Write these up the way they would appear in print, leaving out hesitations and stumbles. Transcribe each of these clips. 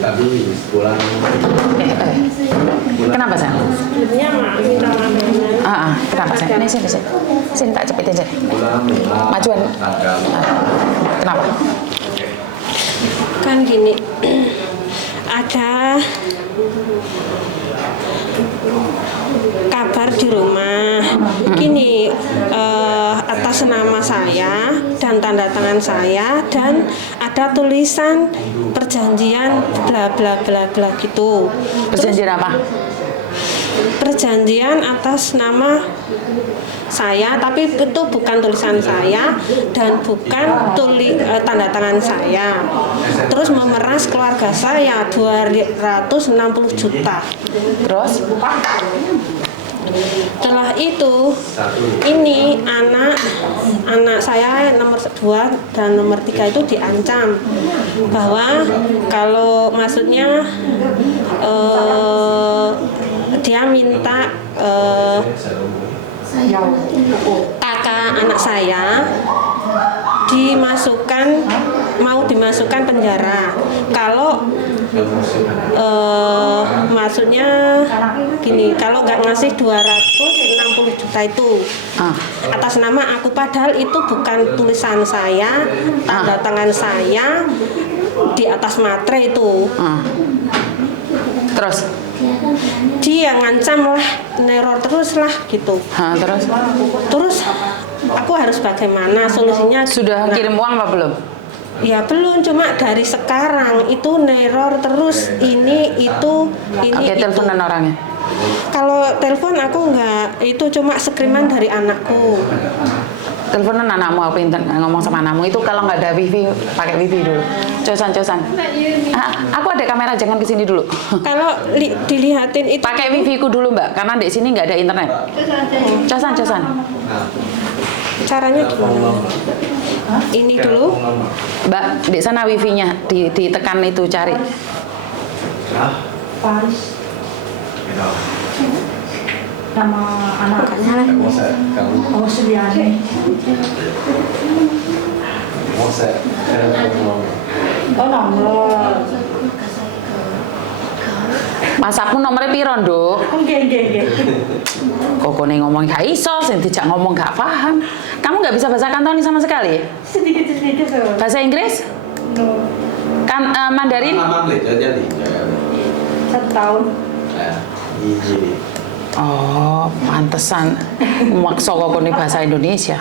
Tapi pulang. Kenapa sayang? Kenapa sayang? Ini sini tak cepitin sini. Majuan. Kenapa? Kan gini, ada kabar di rumah gini, atas nama saya dan tanda tangan saya, dan ada tulisan perjanjian bla bla bla bla gitu. Perjanjian apa? Perjanjian atas nama saya, tapi itu bukan tulisan saya dan bukan tanda tangan saya. Terus memeras keluarga saya 260 juta. Terus? Setelah itu, ini anak saya nomor 2 dan nomor 3 itu diancam bahwa kalau maksudnya dia minta kakak anak saya mau dimasukkan penjara kalau maksudnya gini, kalau nggak ngasih 260 juta itu atas nama aku, padahal itu bukan tulisan saya, tanda tangan saya di atas materai itu. Terus? Dia ngancam lah, neror terus lah gitu. Terus aku harus bagaimana solusinya? Sudah kirim uang apa belum? Ya belum, cuma dari sekarang itu neror terus, ini itu. Oke, teleponan orangnya. Kalau telepon aku enggak, itu cuma skiriman dari anakku. Teleponan anakmu, apa ngomong sama anakmu itu. Kalau nggak ada wifi, pakai wifi dulu. Cosan. Aku ada kamera, jangan kesini dulu. Kalau dilihatin itu. Pakai wifi ku dulu mbak, karena di sini nggak ada internet. Cosan. Caranya gimana? Ini dulu. Mbak, di sana wifi-nya ditekan itu, cari. Paris. Nama anaknya Oh Suryani. Oh nomor. Masakmu nomornya piro, Nduk? Nggih. Kokone ngomong gak iso, sing dijak ngomong gak paham. Kamu nggak bisa bahasa Kantoni sama sekali? Sedikit. Bahasa Inggris? Kan Mandarin? 1 tahun. Oh, pantesan maksa kokone bahasa Indonesia.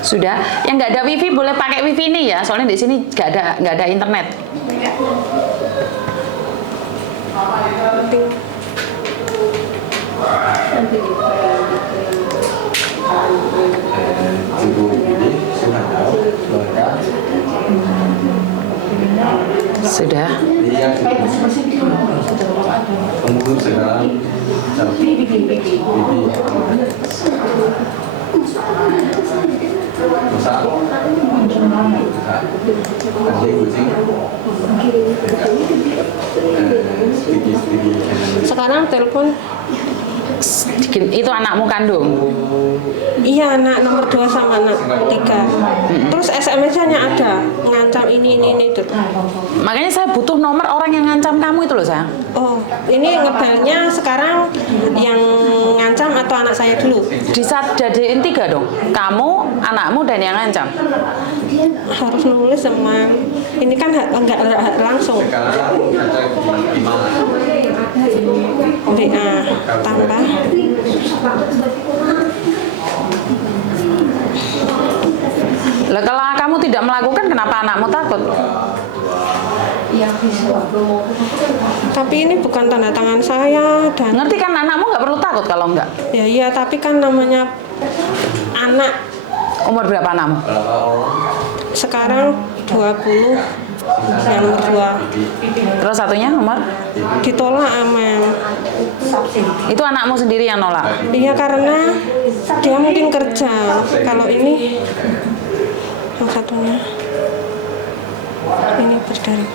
Sudah, yang nggak ada wifi boleh pakai wifi ini ya, soalnya di sini nggak ada internet. Sudah. Pembunuh sekarang Sekarang telepon. Itu anakmu kandung? Iya, anak nomor 2 sama anak 3. Terus SMS-nya ada ngancam ini itu. Makanya saya butuh nomor orang yang ngancam kamu itu loh, sayang. Oh, ini ngebelnya sekarang yang ngancam atau anak saya dulu? Dijadiin 3 dong. Kamu, anakmu, dan yang ngancam. Harus nulis sama. Ini kan enggak langsung. WA tambah. Lah kalau kamu tidak melakukan, kenapa anakmu takut? Tapi ini bukan tanda tangan saya dan. Ngerti kan, anakmu nggak perlu takut kalau enggak. Ya iya, tapi kan namanya anak. Umur berapa anakmu? Sekarang 20, yang nomor 2. Terus satunya umur? Ditolak Amel. Itu anakmu sendiri yang nolak? Iya, karena dia mungkin kerja. Kalau ini yang satunya ini berdari.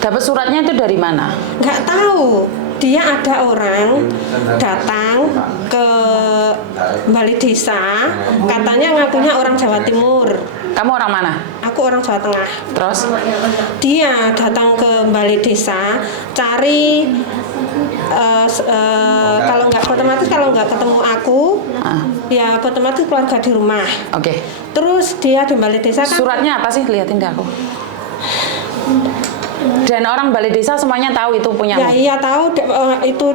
Dapat suratnya itu dari mana? Nggak tahu. Dia ada orang datang ke balai desa, katanya ngakunya orang Jawa Timur. Kamu orang mana? Aku orang Jawa Tengah. Terus? Dia datang ke balai desa cari kalau nggak ketemu aku, ya otomatis keluarga di rumah. Oke. Terus dia di balai desa kan. Suratnya apa sih? Liatin ke aku. Dan orang balai desa semuanya tahu itu punya. Ya iya tahu itu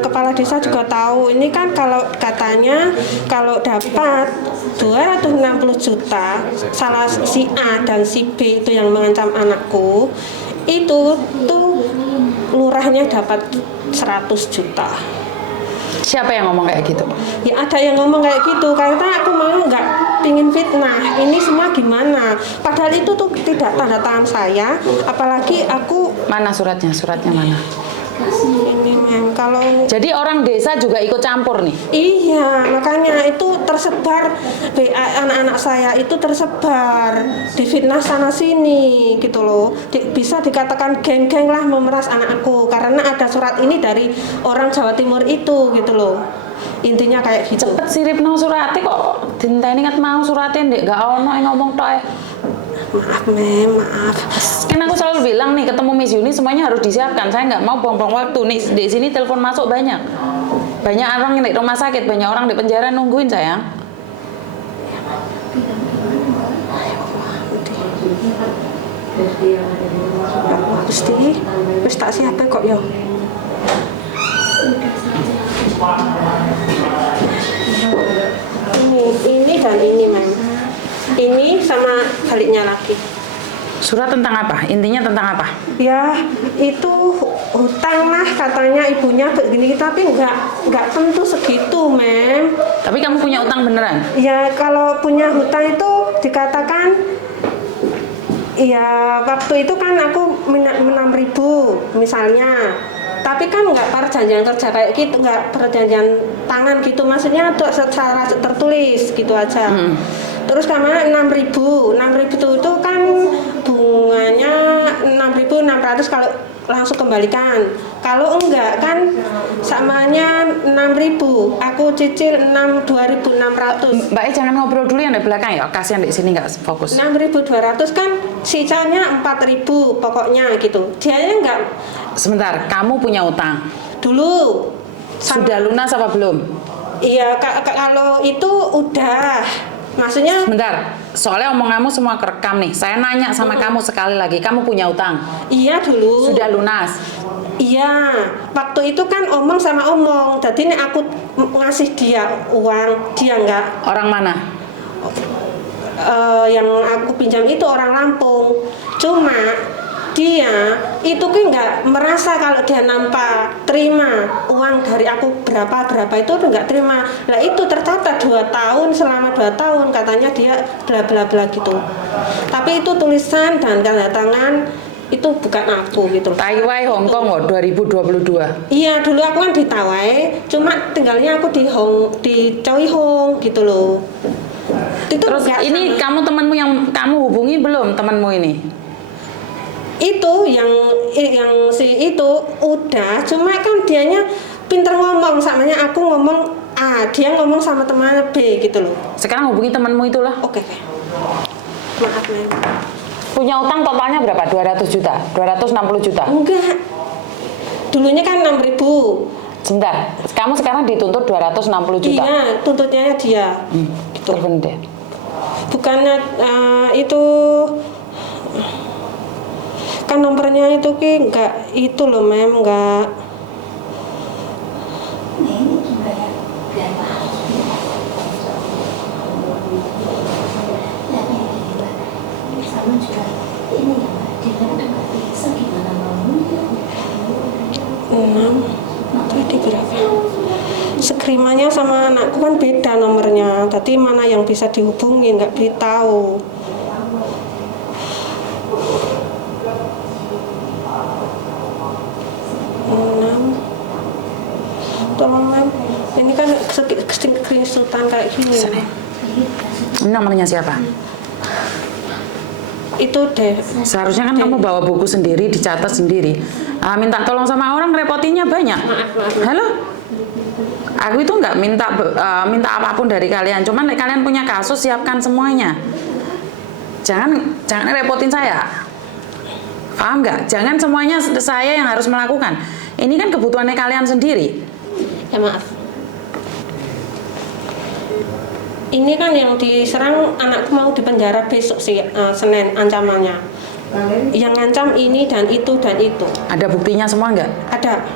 kepala desa juga tahu. Ini kan kalau katanya kalau dapat 260 juta salah si A dan si B itu yang mengancam anakku itu tuh lurahnya dapat 100 juta. Siapa yang ngomong kayak gitu? Ya ada yang ngomong kayak gitu karena aku mau nggak pingin fitnah ini semua gimana padahal itu tuh tidak tanda tangan saya apalagi aku Mana suratnya? Suratnya mana? ini mem kalau Jadi orang desa juga ikut campur nih? iya makanya itu tersebar anak-anak saya itu tersebar difitnah sana sini gitu loh bisa dikatakan geng-geng lah memeras anakku karena ada surat ini dari orang Jawa Timur itu gitu loh intinya kayak gitu. Cepet sirip no surati kok dinteni ingat mau suratin dek gak ono yang ngomong tok. Maaf mem, maaf. Kan aku selalu bilang nih ketemu Miss Yuni semuanya harus disiapkan. Saya nggak mau buang-buang waktu nih di sini telepon masuk banyak orang yang di rumah sakit, banyak orang di penjara nungguin sayang. Gusti, wis tak siapin kok ya. Ini dan ini mem. Ini sama baliknya lagi. Surat tentang apa? Intinya tentang apa? Ya itu hutang lah katanya ibunya begini tapi nggak tentu segitu mem. Tapi kamu punya utang beneran? Ya kalau punya hutang itu dikatakan ya waktu itu kan aku 6.000 misalnya. Tapi kan nggak perjanjian kerja kayak gitu, nggak perjanjian tangan gitu, maksudnya untuk secara tertulis gitu aja. Terus karena 6.000 itu kan bunganya 6.600 kalau langsung kembalikan. Kalau enggak kan samanya 6.000, aku cicil 2.600. Mbak jangan ngobrol dulu yang di belakang ya, kasihan di sini nggak fokus. 6.200 kan sisanya 4.000 pokoknya gitu. Dianya enggak. Sebentar, kamu punya utang? Dulu. Sudah lunas apa belum? Iya, kalau itu udah. Maksudnya sebentar, soalnya omonganmu semua kerekam nih. Saya nanya sama kamu sekali lagi, kamu punya utang? Iya dulu. Sudah lunas? Iya, waktu itu kan omong sama omong. Jadi ini aku ngasih dia uang, dia enggak. Orang mana? Yang aku pinjam itu orang Lampung. Cuma dia itu kan nggak merasa kalau dia nampak terima uang dari aku berapa itu nggak terima. Lah itu tercatat 2 tahun, selama 2 tahun katanya dia bla bla bla gitu. Tapi itu tulisan dan tanda tangan itu bukan aku gitu. Taiwan Hong Kong 2022. Iya dulu aku kan di Taiwan, cuma tinggalnya aku di Choi Hong gitu loh. Itu terus ini kamu temanmu yang kamu hubungi belum temanmu ini? Itu yang si itu udah, cuma kan dianya pinter ngomong, samanya aku ngomong A, dia ngomong sama temannya B gitu loh. Sekarang hubungi temanmu itulah. Oke. Maaf Mem. Punya utang totalnya berapa? 200 juta? 260 juta? Enggak. Dulunya kan 6.000. Sebentar, kamu sekarang dituntut 260 juta? Iya, tuntutnya dia. Gitu. Telepon deh. Bukannya itu kan nomornya itu ki enggak itu loh Mem, enggak. Tadi berapa? Skrimanya sama anakku kan beda nomornya, tapi mana yang bisa dihubungi nggak tahu. Tolong Mem, ini kan screenshotan kayak gini. Ini nomornya siapa? Itu deh. Seharusnya kan kamu bawa buku sendiri, dicatat sendiri. Minta tolong sama orang repotinnya banyak. Maaf. Halo? Aku itu nggak minta apapun dari kalian, cuman kalian punya kasus siapkan semuanya. Jangan repotin saya. Paham nggak? Jangan semuanya saya yang harus melakukan. Ini kan kebutuhannya kalian sendiri. Ya maaf. Ini kan yang diserang anakku mau dipenjara besok sih, Senin ancamannya. Yang ngancam ini dan itu dan itu. Ada buktinya semua nggak? Ada.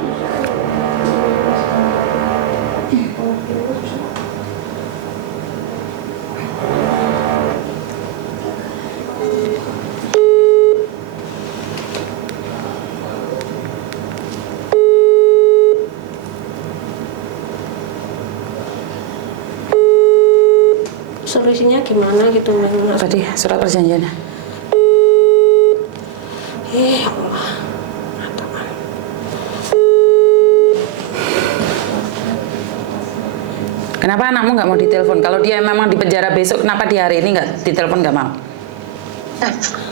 Solusinya gimana gitu Mas? Tadi surat perjanjiannya. Allah. Kenapa anakmu nggak mau ditelepon? Kalau dia memang di penjara besok, kenapa di hari ini nggak ditelepon, nggak mau?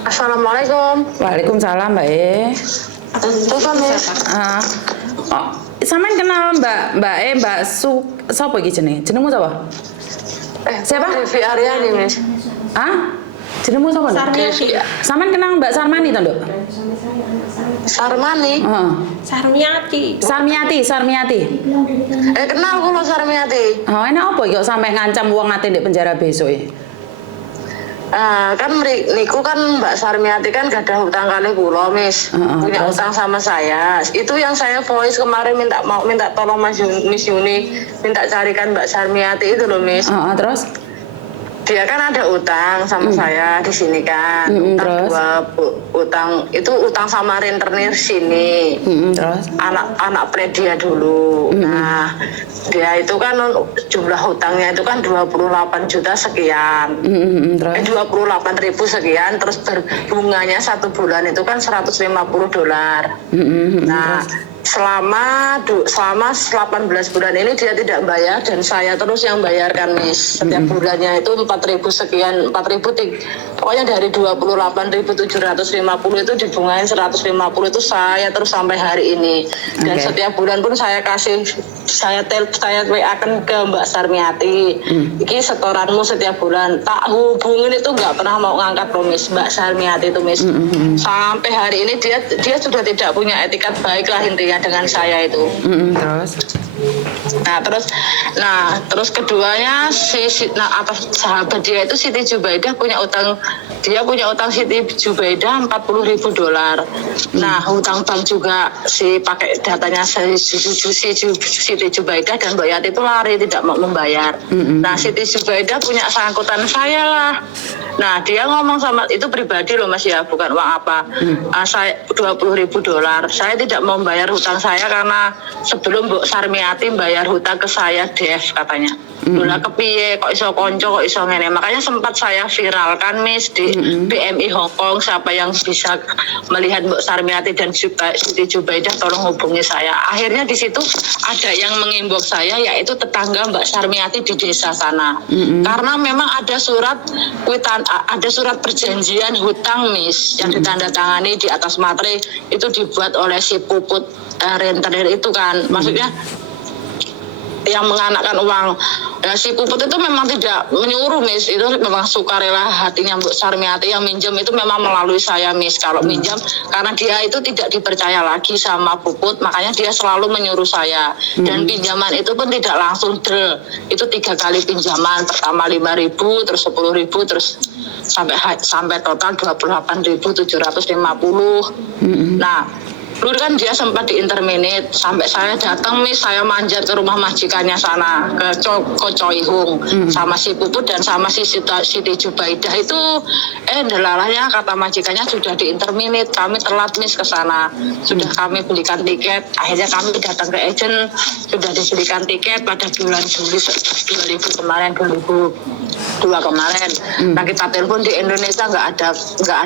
Assalamualaikum. Waalaikumsalam, Mbak E. Telepon ya. Oh, sampean kenal Mbak Su, sapa iki jenenge? Jenengmu sapa? Siapa? Devi Aryani, Miss. Ah? Jenengmu sapa? Sarmiati. Sampean kenal Mbak Sarmani to, Nduk? Sarmani. Heeh. Sarmiati. Kenal kula Sarmiati. Oh, enak apa iki kok sampe ngancam wong ate ndek penjara besok e? Kan niku kan Mbak Sarmiati kan gak ada hutang kali kula, Miss. Punya terus? utang sama saya. Itu yang saya voice kemarin minta tolong Miss Yuni, minta carikan Mbak Sarmiati itu loh, Miss. Terus? Dia kan ada utang sama saya di sini kan. Utang terus? utang sama rentenir sini. Terus? Anak dia dulu. Nah, dia itu kan jumlah hutangnya itu kan 28 juta sekian. Terus? 28.000 sekian, terus berbunganya 1 bulan itu kan $150. Nah, selama 18 bulan ini dia tidak bayar dan saya terus yang bayarkan, Miss. Setiap bulannya itu 4.000 sekian, 4.000, pokoknya dari 28.750 itu dibungain 150 itu saya terus sampai hari ini. Dan setiap bulan pun saya WA kan ke Mbak Sarmiati. Iki setoranmu setiap bulan. Tak hubungin itu nggak pernah mau ngangkat loh, Miss. Mbak Sarmiati itu, Miss. Sampai hari ini dia sudah tidak punya etikat baik lah intinya dengan saya itu. Terus keduanya atas sahabat dia itu Siti Jubaidah punya utang Siti Jubaidah $40.000. Nah, hutang bank juga pakai datanya Siti Jubaidah dan Mbak Yati itu lari tidak mau membayar. Nah, Siti Jubaidah punya sangkutan saya lah. Nah, dia ngomong sama itu pribadi loh, Mas, ya, bukan uang apa. Saya $20.000. Saya tidak mau membayar hutang saya karena sebelum Mbak Sarmiati bayar hutang ke saya, Dev katanya. Dula kepiye kok iso konco kok iso ngene. Makanya sempat saya viralkan, Miss, di BMI Hong Kong. Siapa yang bisa melihat Mbak Sarmiati dan Siti Jubaidah tolong hubungi saya. Akhirnya di situ ada yang menginbox saya, yaitu tetangga Mbak Sarmiati di desa sana. Karena memang ada surat perjanjian hutang, Miss, yang ditandatangani di atas materai itu dibuat oleh si Puput rentenir itu kan. Maksudnya yang menganakkan uang. Ya, si Puput itu memang tidak menyuruh, Miss. Itu memang sukarela hatinya Mbak Sarmiati. Yang minjem itu memang melalui saya, Miss. Kalau minjam, karena dia itu tidak dipercaya lagi sama Puput, makanya dia selalu menyuruh saya. Dan pinjaman itu pun tidak langsung del. Itu 3 kali pinjaman. Pertama 5.000, terus 10.000, terus sampai total 28.750. Nah, dulu kan dia sempat di interminate sampai saya datang, Miss, saya manjat ke rumah majikannya sana ke Coihung sama si Puput dan sama si Siti Jubaidah itu delalahnya kata majikannya sudah di interminate, kami telat, Miss, ke sana. Sudah kami belikan tiket, akhirnya kami datang ke agent, sudah dibelikan tiket pada bulan Juli 2000 kemarin, 2002 kemarin. Nah, kita telepon di Indonesia nggak ada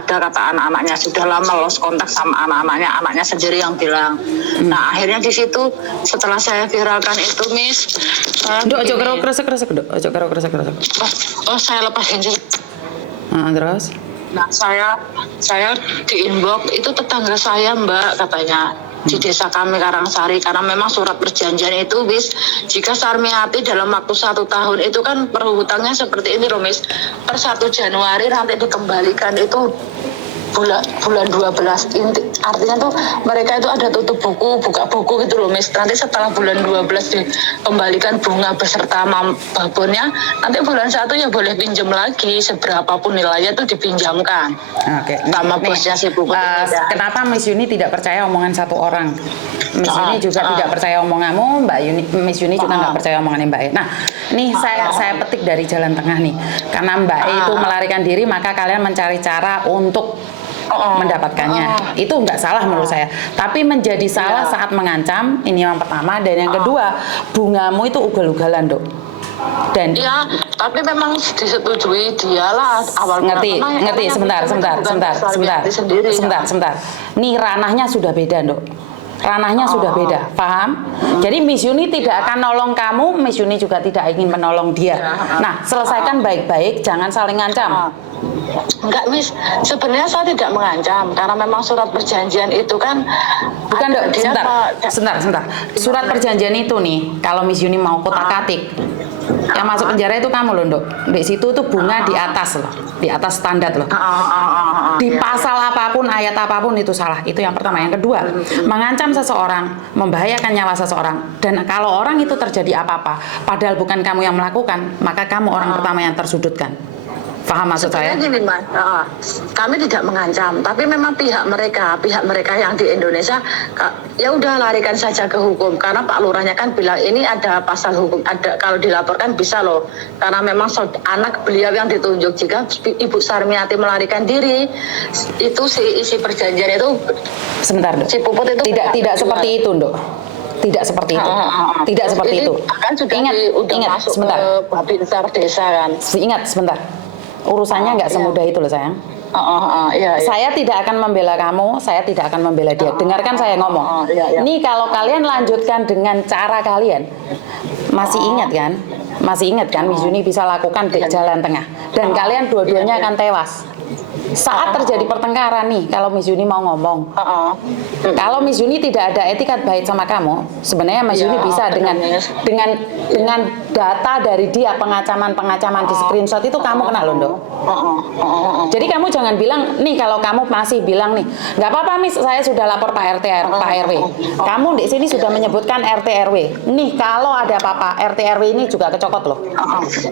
kata anak-anaknya, sudah lama lost kontak sama anaknya sendiri yang bilang. Nah, akhirnya di situ setelah saya viralkan itu, Miss, ojo karo kresek-kresek, ojo karo kresek-kresek. Saya lepas handset. Terus? Nah, saya di inbox itu tetangga saya, Mbak, katanya. di desa kami Karangsari, karena memang surat perjanjian itu bis jika Sarmiati dalam waktu 1 tahun itu kan perhutangnya seperti ini loh Miss, per 1 Januari nanti dikembalikan itu bulan 12 artinya tuh mereka itu ada tutup buku, buka buku gitu loh Miss. Nanti setelah bulan 12 dikembalikan bunga beserta babonnya, nanti bulan 1 ya boleh pinjam lagi seberapapun nilainya tuh dipinjamkan. Oke. Sama bosnya si Puput. Kenapa Miss Yuni tidak percaya omongan satu orang? Miss Yuni juga tidak percaya omonganmu, Miss Yuni juga nggak percaya omongannya Mbak E. Nah, nih saya petik dari jalan tengah nih. Karena Mbak E itu melarikan diri, maka kalian mencari cara untuk mendapatkannya. Itu nggak salah menurut saya. Tapi menjadi salah saat mengancam, ini yang pertama. Dan yang kedua, bungamu itu ugal-ugalan, Dok. Dan ya, tapi memang disetujui dialah awal ngerti. Sebentar. Nih ranahnya sudah beda, Dok. Ranahnya sudah beda, paham? Jadi Miss Yuni tidak akan nolong kamu, Miss Yuni juga tidak ingin menolong dia. Nah, selesaikan baik-baik, jangan saling ngancam. Enggak Miss, sebenarnya saya tidak mengancam karena memang surat perjanjian itu kan bukan Dok, sebentar. Surat perjanjian itu nih, kalau Miss Yuni mau kotak-katik, yang masuk penjara itu kamu loh, Dok. Di situ tuh bunga di atas loh, di atas standar loh. Di pasal apapun, ayat apapun itu salah. Itu yang pertama. Yang kedua, mengancam seseorang, membahayakan nyawa seseorang. Dan kalau orang itu terjadi apa-apa, padahal bukan kamu yang melakukan, maka kamu orang pertama yang tersudutkan. Paham maksud saya? Gini Mas, kami tidak mengancam, tapi memang pihak mereka yang di Indonesia, ya udah larikan saja ke hukum. Karena Pak Lurahnya kan bilang ini ada pasal hukum, ada kalau dilaporkan bisa loh. Karena memang anak beliau yang ditunjuk, jika Ibu Sarmiati melarikan diri, itu isi perjanjian itu. Sebentar, Dok. Si Puput itu tidak seperti itu, Dok. Tidak seperti itu. Tidak seperti itu. Kan sudah ingat masuk sebentar. ke Babinsa desa kan. Ingat sebentar. Urusannya nggak semudah itu loh sayang. Iya. Saya tidak akan membela kamu, saya tidak akan membela dia. Dengarkan saya ngomong. Ini kalau kalian lanjutkan dengan cara kalian, masih ingat kan? Masih ingat kan Miss Yuni bisa lakukan di jalan tengah. Dan kalian dua-duanya akan tewas. Saat terjadi pertengkaran nih, kalau Miss Yuni mau ngomong, kalau Miss Yuni tidak ada etikat baik sama kamu, sebenarnya Miss Yuni bisa dengan data dari dia pengacaman di screenshot itu kamu kena loh, Dok. Jadi kamu jangan bilang nih, kalau kamu masih bilang nih, nggak apa-apa Miss, saya sudah lapor Pak RW. Kamu di sini sudah menyebutkan RT RW. Nih kalau ada apa-apa, RT RW ini juga kecokot loh.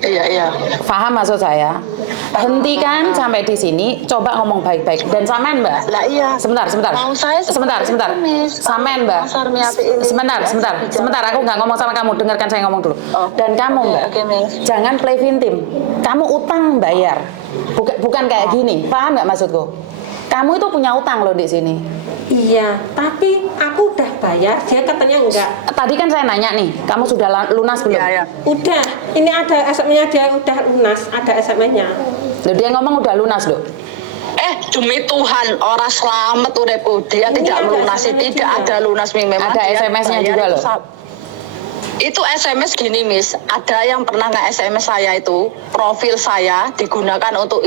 Iya. Paham maksud saya? Hentikan sampai di sini. Coba ngomong baik-baik. Dan samen Mbak. Lah iya. Sebentar. Mau saya Sebentar. Samen Mbak. Sebentar. Aku nggak ngomong sama kamu. Dengarkan saya ngomong dulu. Dan kamu Mbak, jangan play victim. Kamu utang bayar. Bukan kayak gini. Paham nggak maksudku? Kamu itu punya utang loh di sini. Iya, tapi aku udah bayar, dia katanya enggak. Tadi kan saya nanya nih, kamu sudah lunas belum? Iya. Udah, ini ada SMS-nya, dia udah lunas, ada SMS-nya. Loh, dia ngomong udah lunas loh. Demi Tuhan, orang selamat uripku, dia Ini tidak ada melunasi, SMS-nya tidak juga. ada lunas memang. Ada dia SMS-nya bayar juga loh. Itu SMS gini Miss, ada yang pernah nggak SMS saya itu, profil saya digunakan untuk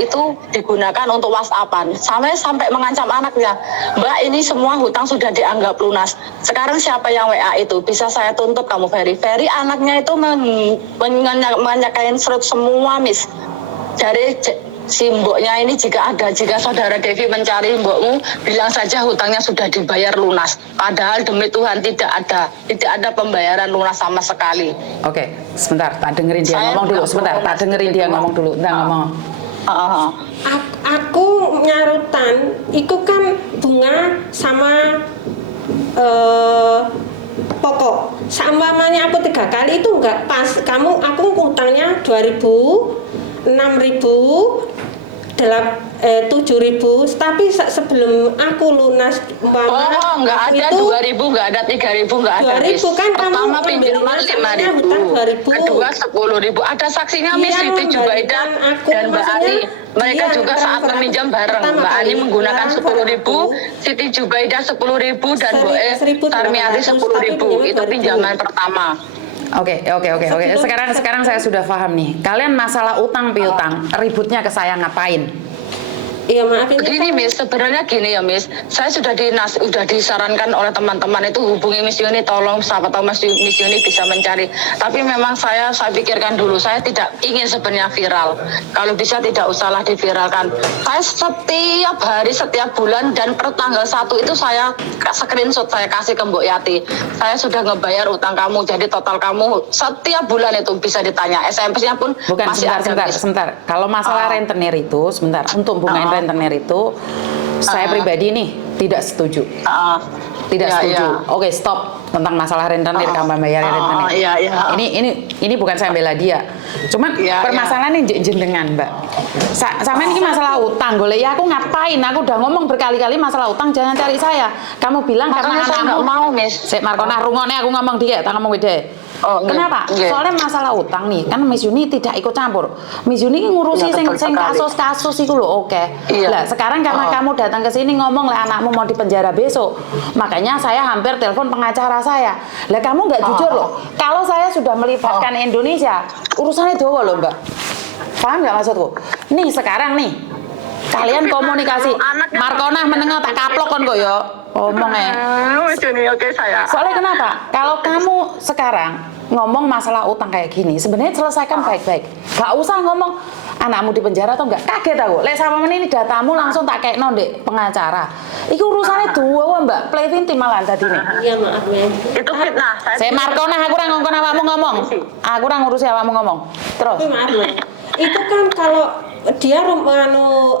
WhatsAppan, sampai mengancam anaknya, Mbak ini semua hutang sudah dianggap lunas, sekarang siapa yang WA itu, bisa saya tuntut kamu Ferry anaknya itu menyanyikan serut semua Miss. Jadi si mboknya ini jika saudara Devi mencari mbokmu, bilang saja hutangnya sudah dibayar lunas. Padahal demi Tuhan tidak ada pembayaran lunas sama sekali. Oke, sebentar, tak dengerin dia ngomong dulu. Aku nyarutan, itu kan bunga sama pokok. Seumpamanya aku 3 kali itu enggak pas. Aku utangnya 2.000, 6.000, 7.000, tapi sebelum aku lunas enggak ada 2.000, enggak ada 3.000, enggak ada. 2.000 kan pertama kamu pinjaman 5.000, kedua 10.000. Ada saksinya Miss Siti Jubaidah dan Mbak Ani. Mereka juga saat meminjam bareng. Mbak Ani menggunakan 10.000, Siti Jubaidah 10.000 dan Mbak Sarmiati 10.000. Itu pinjaman pertama. Oke. Sekarang saya sudah paham nih. Kalian masalah utang piutang, ributnya ke saya ngapain? Iya maaf ini Begini kan Miss, sebenarnya gini ya Miss, saya sudah disarankan oleh teman-teman itu hubungi Miss Yuni, tolong siapa tahu Miss Yuni bisa mencari. Tapi memang saya pikirkan dulu, saya tidak ingin sebenarnya viral. Kalau bisa tidak usahlah diviralkan. Saya setiap hari, setiap bulan dan per tanggal 1 itu saya screenshot saya kasih ke Mbok Yati. Saya sudah ngebayar utang kamu, jadi total kamu setiap bulan itu bisa ditanya. SMS-nya pun Bukan, masih ada. Miss. sebentar. Kalau masalah rentenir itu, sebentar. Untuk bunga rentenir itu, saya pribadi nih tidak setuju. Tidak setuju. Oke, stop tentang masalah rentenir, kamu bayar rentenir. Ini bukan saya bela dia. Cuman permasalahan ini jenengan, Mbak. Sama ini masalah utang. Golek ya aku ngapain? Aku udah ngomong berkali-kali masalah utang, jangan cari saya. Kamu bilang Makanya karena saya anakmu nggak mau, Miss. Sik Markona rungokne aku ngomong dia, tak ngomong beda. Kenapa? Soalnya masalah utang nih, kan Miss Yuni tidak ikut campur. Miss Yuni ngurusi Iya, betul sing sekali. kasus itu loh, oke. Iya. Lah sekarang karena kamu datang ke sini ngomong lah anakmu mau dipenjara besok, makanya saya hampir telepon pengacara saya. Lah kamu nggak jujur loh. Kalau saya sudah melibatkan Indonesia, urusannya doa loh Mbak. Paham nggak maksudku? Nih sekarang nih, kalian komunikasi. Markona menengah tak kaplok kan kok yo. Ngomong Miss Yuni, oke saya. Soalnya kenapa? Kalau kamu sekarang ngomong masalah utang kayak gini, sebenarnya selesaikan baik-baik. Gak usah ngomong anakmu di penjara atau enggak. Kaget aku. Lek sama ini datamu langsung tak kayak ndek pengacara. Iku urusannya dua Mbak. Play victim malah tadi nih. iya maaf ya. Itu fitnah. Saya Markona aku ora ngongkon awakmu ngomong. Aku ora ngurusi awakmu ngomong. Terus. Tapi maaf ya. Itu kan kalau dia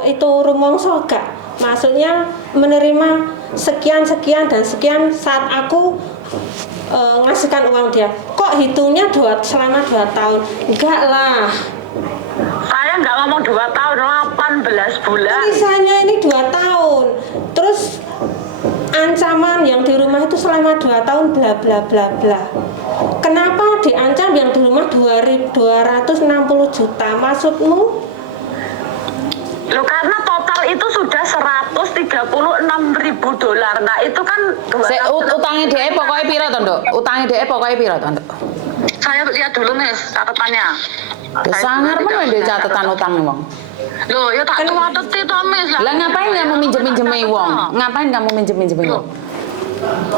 itu rumongso gak, maksudnya menerima sekian dan sekian saat aku ngasihkan uang dia, kok hitungnya selama 2 tahun? Enggak lah, Saya nggak ngomong 2 tahun, 18 bulan. tulisannya ini 2 tahun, terus ancaman yang di rumah itu selama 2 tahun bla bla bla bla. Kenapa diancam yang di rumah 260 juta? Maksudmu? Loh karena total itu sudah 136.000 dolar. Nah itu kan Utangnya dia pokoknya piro to, Nduk? Utangnya dia pokoknya piro to, Nduk? Saya lihat dulu Miss catatannya. Sangar mana dia catatan utang wong? Loh ya tak cateti to Miss. Lah ngapain kamu minjem-minjemi wong? Ngapain kamu minjem-minjemi wong?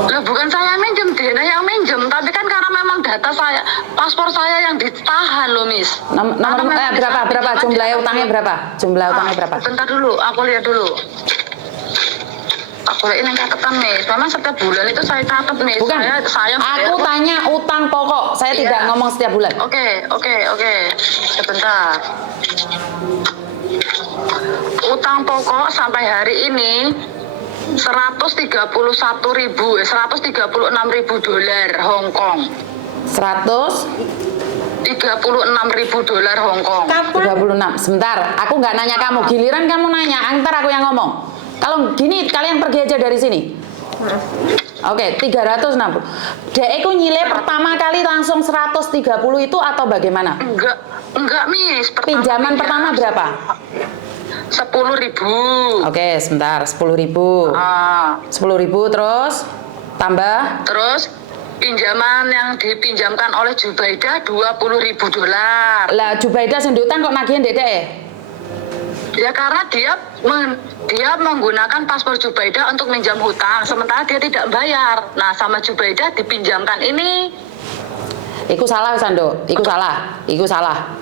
Lah bukan saya minjem, dia yang minjem, tapi kan karena memang data saya, paspor saya yang ditahan loh Miss. Nomor berapa jumlah utangnya berapa? Jumlah utangnya berapa? Bentar dulu, aku lihat dulu. Aku lihat ini catatan Miss. Memang setiap bulan itu saya catat Miss. Bukan. Saya Aku tanya utang pokok. Saya tidak ngomong setiap bulan. Oke. Sebentar. Utang pokok sampai hari ini 136.000 dolar Hong Kong. 36.000 dolar Hong Kong. 36. Sebentar, aku nggak nanya kamu. Giliran kamu nanya, ntar aku yang ngomong. Kalau gini, kalian pergi aja dari sini. Oke, 360. Dek, aku nyile pertama kali langsung 130 itu atau bagaimana? Enggak Miss. Pinjaman pertama berapa? 10.000. Oke, sebentar, 10.000. 10.000 terus tambah. Terus pinjaman yang dipinjamkan oleh Jubaidah 20.000 dolar. Lah Jubaidah sing diutang kok nagihin Dek? Ya karena dia menggunakan paspor Jubaidah untuk minjam hutang, sementara dia tidak bayar. Nah sama Jubaidah dipinjamkan ini. Iku salah Sando, iku salah.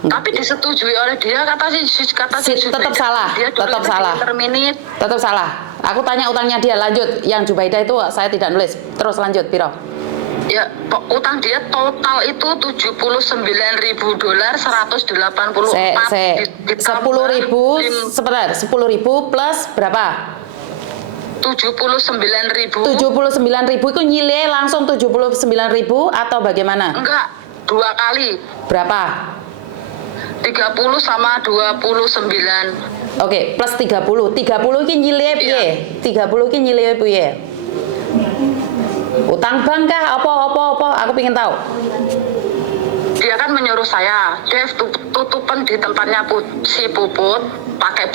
Tapi disetujui oleh dia kata si tetap salah, dia tetap salah. Tetap salah. Aku tanya utangnya dia, lanjut. Yang Jubaidah itu saya tidak nulis. Terus lanjut, piro? Ya, utang dia total itu 79.000 dolar 184. 10.000 sebentar, 10.000 plus berapa? 79.000. 79.000 itu nyile langsung 79.000 atau bagaimana? Enggak, 2 kali. Berapa? 30 sama 29. Oke, plus 30. 30 iki nyile piye? 30 iki nyile piye? Utang bank kah? Apa? Aku pengen tahu. Dia kan menyuruh saya, Dev tutupan di tempatnya si Puput, pakai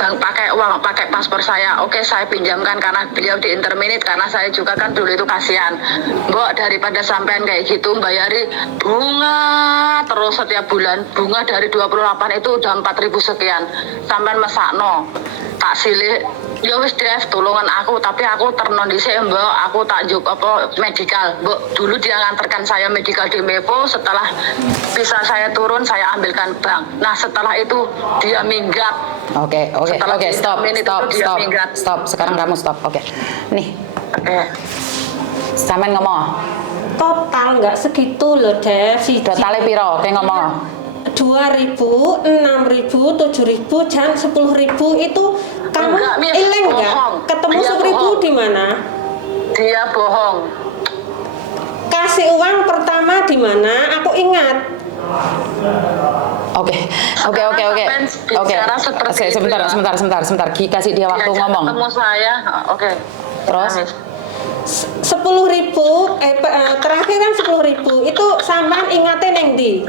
uang, pakai paspor saya. Oke, saya pinjamkan karena beliau di interminit, karena saya juga kan dulu itu kasihan. Mbok, daripada sampean kayak gitu bayari bunga terus setiap bulan, bunga dari 28 itu udah 4.000 sekian. Sampean mesakno. tak silih ya wis Dev tulungan aku, tapi aku ternon dhisik mbok, aku tak juk apa medikal mbok. Dulu dia nganterkan saya medikal di Mepo, setelah bisa saya turun saya ambilkan bank. Nah setelah itu dia minggat. Oke, stop. Sekarang kamu stop. Oke. Nih. Oke. Sampean ngomong. Total nggak segitu loh Dev. Totale piro? Kayak ngomong. 2.000, 6.000, 7.000, dan 10.000 itu kamu Enggak, Miss, ileng nggak? bohong. Ketemu Dia 10.000 bohong. di mana? Dia bohong. Kasih uang pertama di mana? Aku ingat. Oke. Bicara seperti itu ya. Sebentar. Ki kasih dia waktu Diajak ngomong. ketemu saya, oke. Terus? 10.000, terakhir kan 10.000 itu sampean ingatnya neng di?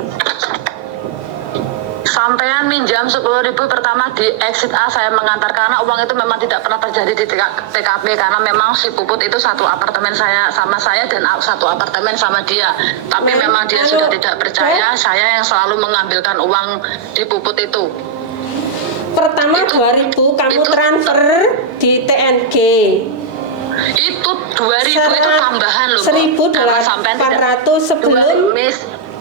Sampean minjam 10.000 pertama di exit A saya mengantar, karena uang itu memang tidak pernah terjadi di TKP, karena memang si Puput itu satu apartemen saya sama saya dan satu apartemen sama dia. Tapi memang dia sudah tidak percaya, saya yang selalu mengambilkan uang di Puput itu. Pertama 2.000 kamu transfer di TNG. Itu 2.000 itu tambahan loh, Mbak. Karena sampean tidak 1.800 sebelum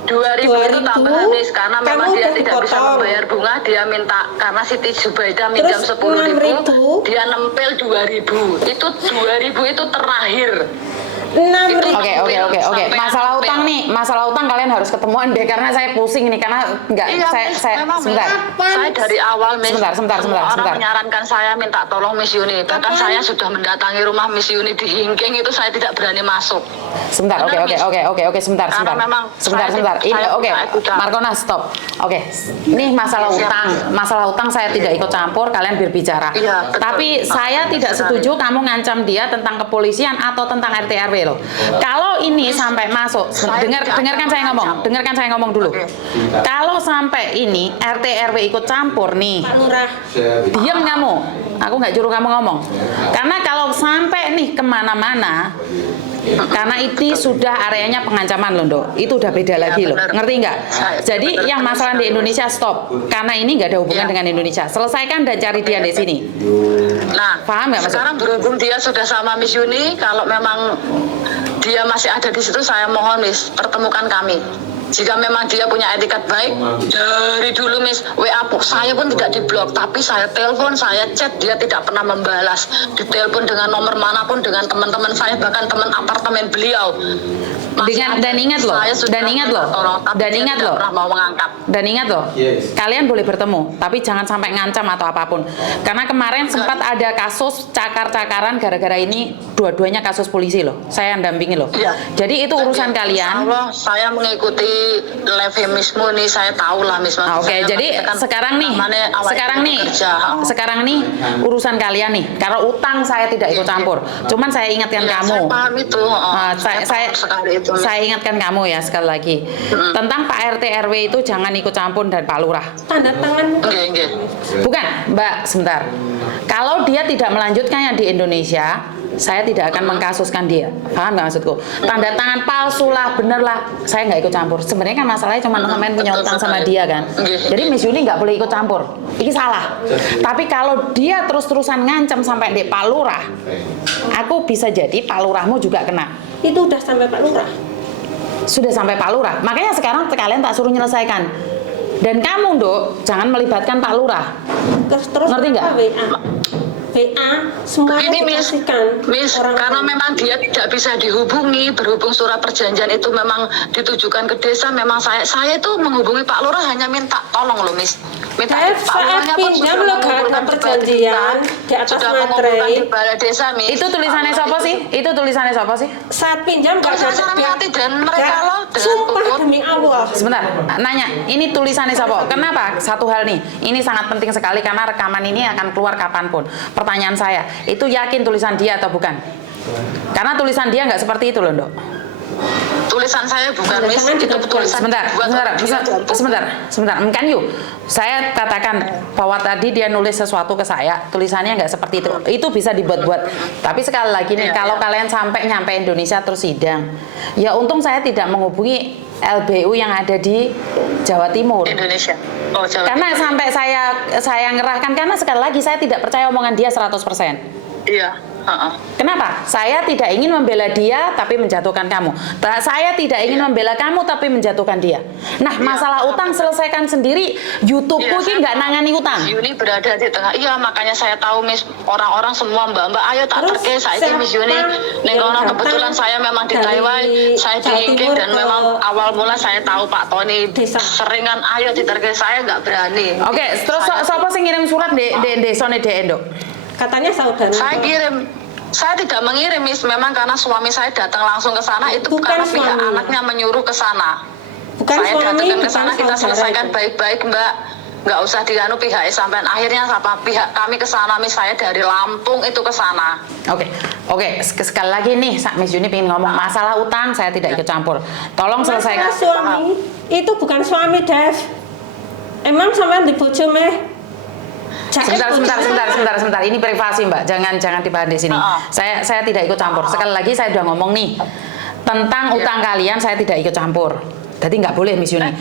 2.000 itu tambahan Miss, karena memang kamu dia udah tidak bisa dipotong. membayar bunga, dia minta karena Siti Zubaidah minjam Terus 10.000, 6.000. dia nempel 2.000. Itu 2.000 itu terakhir. 6.000. Oke. Masalah utang kalian harus ketemuan deh, karena saya pusing nih, karena enggak Iya, Miss, saya memang, sebentar. Miss. Saya dari awal Miss. Sebentar. Semua orang menyarankan saya minta tolong Miss Yuni. Bahkan saya sudah mendatangi rumah Miss Yuni di Hingking, itu saya tidak berani masuk. Sebentar, Benar, Miss. oke, sebentar. Karena memang Sebentar. Ini saya oke. tidak ikut campur. Markona stop. Oke. Ini masalah Siap. utang. Masalah utang saya tidak ikut campur, kalian berbicara. Iya, betul. Tapi saya tidak setuju kamu ngancam dia tentang kepolisian atau tentang RT RW loh. Kalau ini sampai masuk, dengarkan saya ngomong dulu. Oke. Kalau sampai ini RT RW ikut campur nih, Pak Lurah. diam kamu, aku nggak nyuruh kamu ngomong. Karena kalau sampai nih kemana-mana, karena itu sudah areanya pengancaman loh, Dok. Itu udah beda lagi loh, benar. ngerti nggak? Jadi Benar. yang masalah di Indonesia stop, karena ini nggak ada hubungan Ya. dengan Indonesia. Selesaikan dan cari dia di sini. Nah, Paham nggak, Mas? sekarang berhubung dia sudah sama Miss Yuni, kalau memang dia masih ada di situ, saya mohon Miss, pertemukan kami. Jika memang dia punya etikat baik, dari dulu Miss, WA saya pun tidak diblok, tapi saya telepon, saya chat, dia tidak pernah membalas. Ditelepon dengan nomor manapun, dengan teman-teman saya, bahkan teman apartemen beliau. Dan ingat loh, pernah mau mengangkat. Dan ingat loh, Yes. kalian boleh bertemu, tapi jangan sampai ngancam atau apapun. Karena kemarin sempat ada kasus cakar-cakaran gara-gara ini, dua-duanya kasus polisi loh. Saya yang dampingi loh. Iya. Jadi itu urusan Insya kalian. Allah, saya mengikuti live femismu nih, saya tahu lah Miss. Oke, jadi sekarang nih urusan kalian nih. Karena utang saya tidak ikut campur. Cuman saya ingatkan Ya, kamu. saya paham itu. Saya paham sekali itu, Miss. saya ingatkan kamu ya sekali lagi tentang Pak RT RW itu jangan ikut campur dan Pak Lurah. Tanda tangan. Nggih. Bukan, Mbak, sebentar. Kalau dia tidak melanjutkannya di Indonesia, saya tidak akan mengkasuskan dia. Paham nggak maksudku? Tanda tangan palsu lah, bener lah, saya nggak ikut campur. Sebenarnya kan masalahnya cuma teman punya utang sama dia kan. Jadi Miss Yuni nggak boleh ikut campur. Ini salah. Tapi kalau dia terus-terusan ngancam sampai di Pak Lurah, aku bisa jadi Pak Lurahmu juga kena. Itu udah sampai Pak Lurah. Sudah sampai Pak Lurah. Makanya sekarang kalian tak suruh menyelesaikan. Dan kamu, Dok, jangan melibatkan Pak Lurah. Terus Ngerti nggak? WA semuanya Ini Miss, dikasihkan karena memang dia tidak bisa dihubungi, berhubung surat perjanjian itu memang ditujukan ke desa, memang saya itu menghubungi Pak Lurah hanya minta tolong loh Miss. Minta Saya Pak Lurahnya saat pun pinjam sudah loh, gak ada mengumpulkan perjanjian di atas sudah materai. mengumpulkan di balai desa Miss. Itu tulisannya siapa sih? Itu tulisannya siapa sih? Saat pinjam gak ada Tulisan Sarmawati dan mereka loh, dengan Sumpah Puput. demi Allah. Sebentar, nanya, ini tulisannya siapa? Kenapa? Satu hal nih, ini sangat penting sekali karena rekaman ini akan keluar kapanpun. Pertanyaan saya, itu yakin tulisan dia atau bukan? Karena tulisan dia nggak seperti itu loh, Dok. Tulisan saya bukan Miss, itu tulisan Sebentar. Kan yuk. Saya katakan bahwa tadi dia nulis sesuatu ke saya, tulisannya nggak seperti itu. Itu bisa dibuat-buat. Tapi sekali lagi nih, kalau kalian sampai nyampe Indonesia terus sidang, ya untung saya tidak menghubungi LBU yang ada di Jawa Timur. Indonesia. Oh, Jawa Karena Timur. sampai saya ngerahkan, karena sekali lagi saya tidak percaya omongan dia 100%. Iya. Kenapa? Saya tidak ingin membela dia tapi menjatuhkan kamu. Saya tidak ingin membela kamu tapi menjatuhkan dia. Nah, masalah utang selesaikan sendiri. YouTube-ku ini nggak nangani utang. Yuni berada di tengah. Iya, makanya saya tahu Miss, orang-orang semua mbak-mbak, ayo tak Terus terke saya Miss Yuni. Ning kono kebetulan saya memang di Taiwan, saya di Inggris dan memang awal mula saya tahu Pak Tony seringan ayo diterke, saya nggak berani. Oke, terus siapa sing ngirim surat di desone DE, Nduk? Katanya saudara. Saya kirim. Saya tidak mengirim, Miss. Memang karena suami saya datang langsung ke sana, itu Bukan karena pihak suami. anaknya menyuruh ke sana. Bukan Saya suami, datang ke bukan sana, kita saudara selesaikan itu. baik-baik, Mbak. Nggak usah dianu pihak sampai akhirnya apa pihak kami ke sana, Miss. Saya dari Lampung itu ke sana. Oke, sekali lagi nih, Miss Yuni pengen ngomong masalah utang, saya tidak ikut campur. Tolong selesaikan. Masalah suami itu bukan suami, Dev. Emang sampean di bojo meh? Sebentar. Ini privasi, Mbak. Jangan dibahas di sini. Saya tidak ikut campur. Sekali lagi saya udah ngomong nih tentang utang kalian, saya tidak ikut campur. Jadi nggak boleh, Miss Yuni.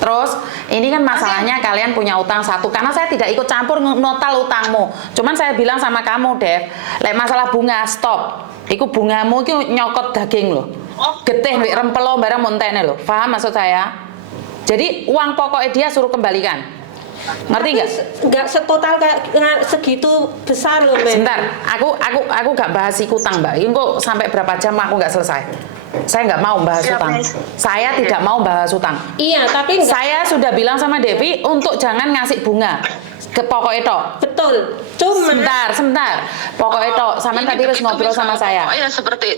Terus ini kan masalahnya kalian punya utang satu, karena saya tidak ikut campur notal utangmu. Cuman saya bilang sama kamu, Dev, lek masalah bunga stop. Iku bungamu itu nyokot daging loh. Getih mbek rempelo barang montene loh. Paham maksud saya? Jadi uang pokoknya dia suruh kembalikan. Ngerti nggak? Nggak setotal kayak segitu besar loh, Mbak. Sebentar, aku nggak bahas utang, Mbak. Ini kok sampai berapa jam aku nggak selesai. Saya nggak mau bahas utang. Saya tidak mau bahas utang. Iya, tapi nggak. Saya sudah bilang sama Devi untuk jangan ngasih bunga ke pokoknya tok. Betul. Cuma Sebentar. Pokoknya tok. Sampai tadi harus ngobrol sama saya. Pokoknya seperti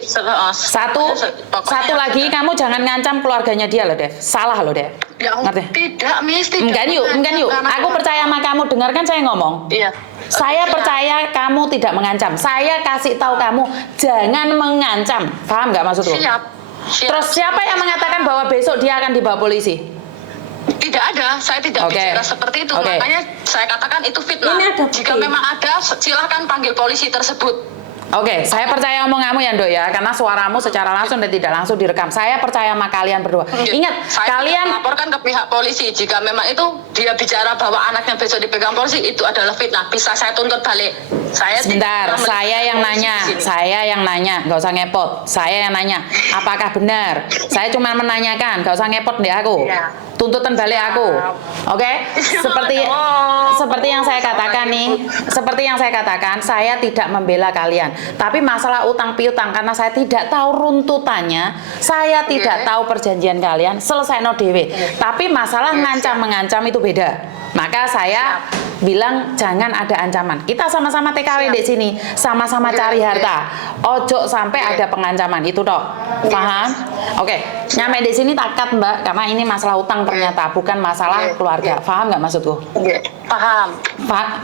Satu lagi, kamu jangan ngancam keluarganya dia loh, Dev. Salah loh, Dev. Ya, Ngerti? tidak, Miss. Tidak. Enggak yuk. Aku percaya sama kamu. Dengarkan saya ngomong. Iya. Saya percaya kamu tidak mengancam. Saya kasih tahu kamu jangan mengancam. Paham nggak maksudku? Siap. Terus siapa yang mengatakan bahwa besok dia akan dibawa polisi? Tidak ada, saya tidak bicara seperti itu. Makanya saya katakan itu fitnah. Ini ada Jika bukti. memang ada, silahkan panggil polisi tersebut. Oke, saya percaya omonganmu ya, Nduk ya, karena suaramu secara langsung dan tidak langsung direkam. Saya percaya sama kalian berdua. Ingat, Saya kalian melaporkan ke pihak polisi. Jika memang itu dia bicara bahwa anaknya besok dipegang polisi, itu adalah fitnah. Bisa saya tuntut balik. Saya sebentar, tidak pernah saya yang melihat nanya, polisi di sini. saya yang nanya, nggak usah ngepot. Saya yang nanya, apakah benar? Saya cuma menanyakan, nggak usah ngepot deh aku. Iya. Tuntutan balik aku, oke? Seperti yang saya katakan nih, seperti yang saya katakan, saya tidak membela kalian. Tapi masalah utang piutang, karena saya tidak tahu runtutannya, saya tidak tahu perjanjian kalian, selesai no dewe. Tapi masalah ngancam mengancam itu beda. Maka saya bilang jangan ada ancaman. Kita sama-sama TKW di sini, sama-sama cari harta. Ojo sampai ada pengancaman itu toh. Paham? Oke. Nyampe di sini takat, Mbak, karena ini masalah utang ternyata, bukan masalah keluarga. Paham nggak maksudku? Paham.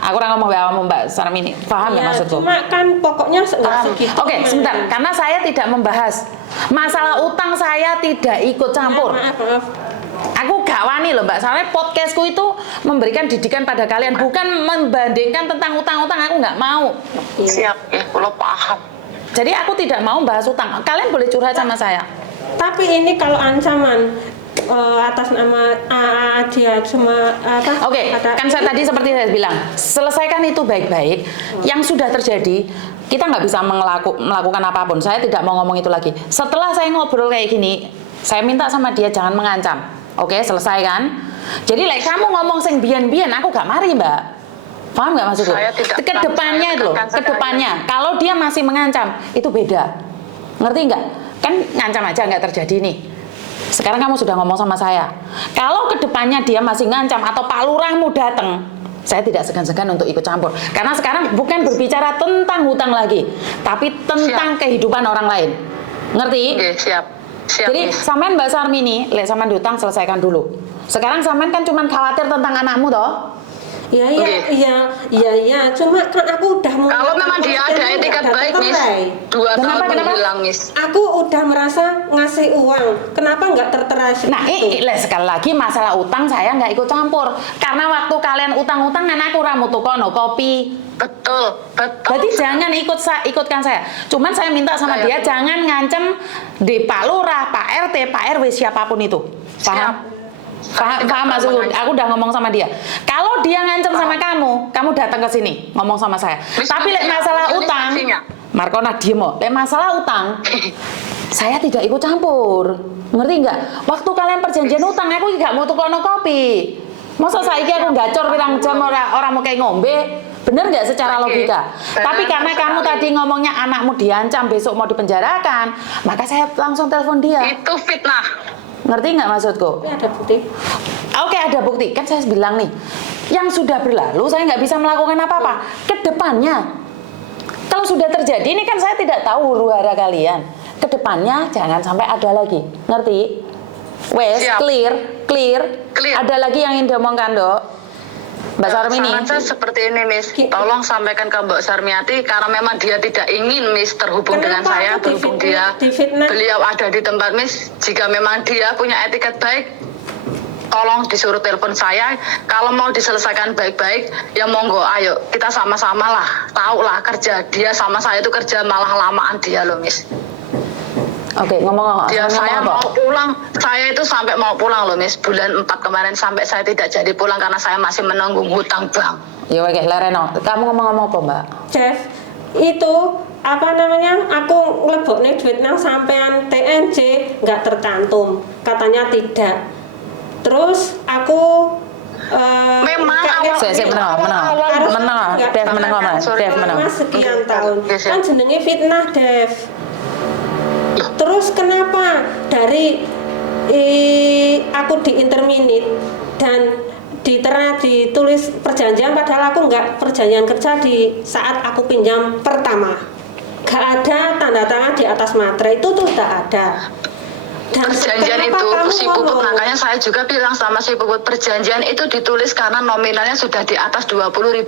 Aku orang ngomong kamu, Mbak, secara ini. Paham nggak Ya, maksudku? cuma kan pokoknya nggak segitu. Oke, sebentar. Karena saya tidak membahas masalah utang, saya tidak ikut campur. Maaf. Aku gak wani loh, Mbak. Soalnya podcastku itu memberikan didikan pada kalian, bukan membandingkan tentang utang-utang. Aku nggak mau. Siap, ya, kalau paham. Jadi aku tidak mau bahas utang. Kalian boleh curhat sama saya. Tapi ini kalau ancaman atas nama dia cuma apa? Oke, kan saya tadi seperti saya bilang, selesaikan itu baik-baik. Yang sudah terjadi, kita nggak bisa melakukan apapun. Saya tidak mau ngomong itu lagi. Setelah saya ngobrol kayak gini, saya minta sama dia jangan mengancam. Oke, selesai kan? Jadi kamu ngomong sing biyen-biyen, aku gak mari, Mbak. Paham nggak maksudku? Kedepannya itu loh, kedepannya. Kalau dia masih mengancam, itu beda. Ngerti nggak? Kan ngancam aja nggak terjadi nih. Sekarang kamu sudah ngomong sama saya. Kalau kedepannya dia masih ngancam atau Pak Lurahmu datang, saya tidak segan-segan untuk ikut campur. Karena sekarang bukan berbicara tentang hutang lagi, tapi tentang kehidupan orang lain. Ngerti? Oke, siap. Jadi sampean Mbak Sarmini, lek sampean diutang selesaikan dulu. Sekarang sampean kan cuma khawatir tentang anakmu toh? Iya. Cuma kan aku udah mau. Kalau memang dia ada etikat baik, Miss. 2 tahun menghilang, Miss. Aku udah merasa ngasih uang. Kenapa nggak tertera segitu? Nah, sekali lagi masalah utang saya nggak ikut campur. Karena waktu kalian utang-utang kan aku ramu tukono kopi. Betul. Berarti jangan ikutkan saya. Cuman saya minta sama dia jangan ngancem di Pak Lurah, Pak RT, Pak RW siapapun itu. Paham maksudku? Aku udah ngomong sama dia. Kalau dia ngancem sama kamu datang ke sini ngomong sama saya. Tapi masalah utang, Markona diem. Masalah utang, saya tidak ikut campur. Ngerti nggak? Waktu kalian perjanjian utang, aku nggak mau tukono kopi. Masa saiki aku gacor pirang jam orang mau kayak ngombe? Bener nggak secara logika? Tapi karena kamu tadi ngomongnya anakmu diancam besok mau dipenjarakan, maka saya langsung telepon dia. Itu fitnah. Ngerti nggak maksudku? Ada bukti. Oke, ada bukti. Kan saya bilang nih, yang sudah berlalu saya nggak bisa melakukan apa-apa. Kedepannya, kalau sudah terjadi, ini kan saya tidak tahu huru-hara kalian. Kedepannya jangan sampai ada lagi. Ngerti? Wes, clear. Ada lagi yang ingin diomongkan, Dok? Mbak Sarmini. Saran saya seperti ini, Miss. Tolong sampaikan ke Mbak Sarmiati karena memang dia tidak ingin Miss terhubung dengan saya, berhubung beliau ada di tempat Miss. Jika memang dia punya etiket baik, tolong disuruh telepon saya. Kalau mau diselesaikan baik-baik, ya monggo, ayo kita sama-sama lah. Tahu lah kerja dia sama saya itu kerja malah lamaan dia loh, Miss. Oke, ngomong saya mau pulang, saya itu sampai mau pulang loh, Miss. Bulan 4 kemarin sampai saya tidak jadi pulang karena saya masih menanggung hutang bank. Ya oke, Lereno, kamu ngomong apa, Mbak? Chef, itu apa namanya? Aku ngelebokne duit nang sampean TNC nggak tercantum, katanya tidak. Terus aku memang menang sekian tahun. Kan jenenge fitnah, Dev. Terus kenapa dari aku diinterminate dan ditulis perjanjian padahal aku nggak perjanjian kerja di saat aku pinjam pertama, nggak ada tanda tangan di atas materai itu tuh tak ada. Dan perjanjian itu si Puput, makanya saya juga bilang sama si Puput, perjanjian itu ditulis karena nominalnya sudah di atas $20.000.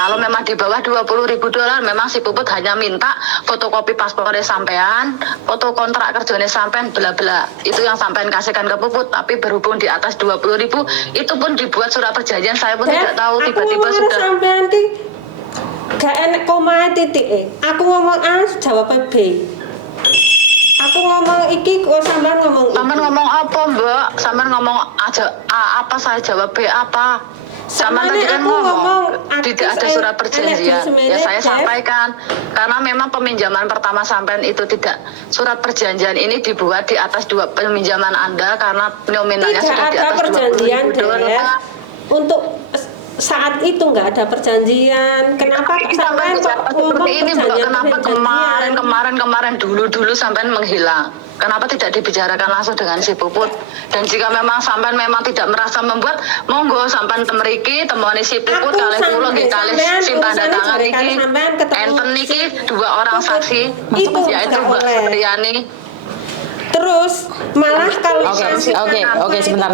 Kalau memang di bawah $20.000, memang si Puput hanya minta fotokopi paspornya sampean, foto kontrak kerjanya sampean, bla bla. Itu yang sampean kasihkan ke Puput. Tapi berhubung di atas $20.000, itu pun dibuat surat perjanjian. Saya pun tidak tahu tiba-tiba sudah. Sampean ki gak enek koma titik. Aku ngomong A, jawab B. Aku ngomong iki, kok sampean ngomong iki. Sampean ngomong apa, Mbak? Sampean ngomong aja A apa, saya jawab B apa? Sampean tadi kan ngomong tidak ada surat perjanjian. Ya saya sampaikan karena memang peminjaman pertama sampean itu tidak, surat perjanjian ini dibuat di atas peminjaman Anda karena nominalnya sudah di atas $20.000. Untuk saat itu nggak ada perjanjian. Kenapa sampai seperti ini, Mbak? Kenapa kemarin dulu sampean menghilang? Kenapa tidak dibicarakan langsung dengan si Puput? Dan jika memang sampean memang tidak merasa membuat, monggo sampean temriki temoni si Puput kali kula nggih kali sing tanda tangan iki. Enten niki 2 orang saksi, yaitu Mbak Supriyani. Terus malah kalau Oke, sebentar.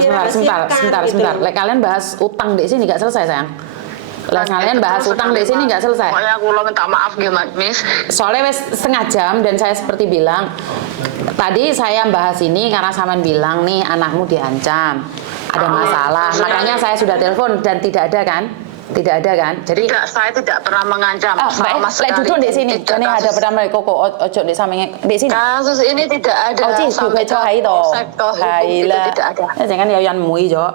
Kalian bahas utang di sini nggak selesai, sayang. Kalian bahas utang di sini nggak selesai. Pokoknya aku minta maaf gimana, Miss. Soalnya wes setengah jam dan saya seperti bilang tadi saya bahas ini karena sampean bilang nih anakmu diancam, ada masalah. Makanya saya sudah telepon dan tidak ada kan? Tidak ada kan? Jadi tidak, saya tidak pernah mengancam. Sama sekali. Duduk di sini. Ini ada pernah koko ojo di samping di sini. Kasus ini tidak ada. Sampai ke Haila. Tidak ada. Jangan ya yang mui jo.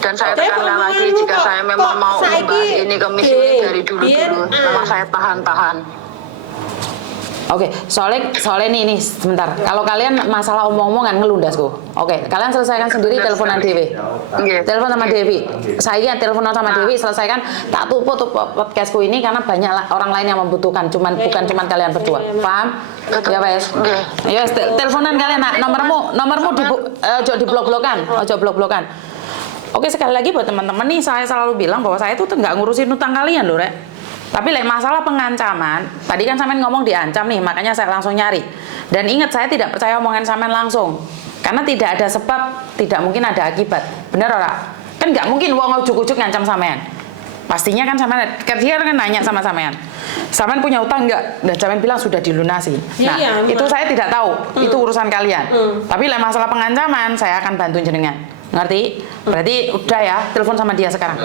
Dan saya tekankan lagi jika saya memang mau membahas ini ke Miss ini dari dulu, memang saya tahan. Oke, soalnya nih sebentar. Kalau kalian masalah omong-omongan ngelundasku. Oke, kalian selesaikan sendiri teleponan Dewi. Telepon sama Dewi. Saya teleponan sama Dewi selesaikan. Tak tutup podcastku ini karena banyak orang lain yang membutuhkan. Bukan cuman kalian berdua. Paham? Ya wes. Ya teleponan kalian. Nah, nomormu di blok-blokan. Oke, sekali lagi buat teman-teman nih, saya selalu bilang bahwa saya tuh nggak ngurusin utang kalian loh, Rek. Tapi masalah pengancaman, tadi kan sampean ngomong diancam nih, makanya saya langsung nyari. Dan ingat, saya tidak percaya omongan sampean langsung. Karena tidak ada sebab, tidak mungkin ada akibat. Benar ora? Kan nggak mungkin wong ujuk-ujuk ngancam sampean. Pastinya kan sampean, dia kan nanya sama sampean. Sampean punya utang nggak? Dan sampean bilang sudah dilunasi. Nah, Iya, itu saya tidak tahu. Itu urusan kalian. Tapi lah masalah pengancaman, saya akan bantu jenengan. Ngerti? Berarti udah ya, telepon sama dia sekarang.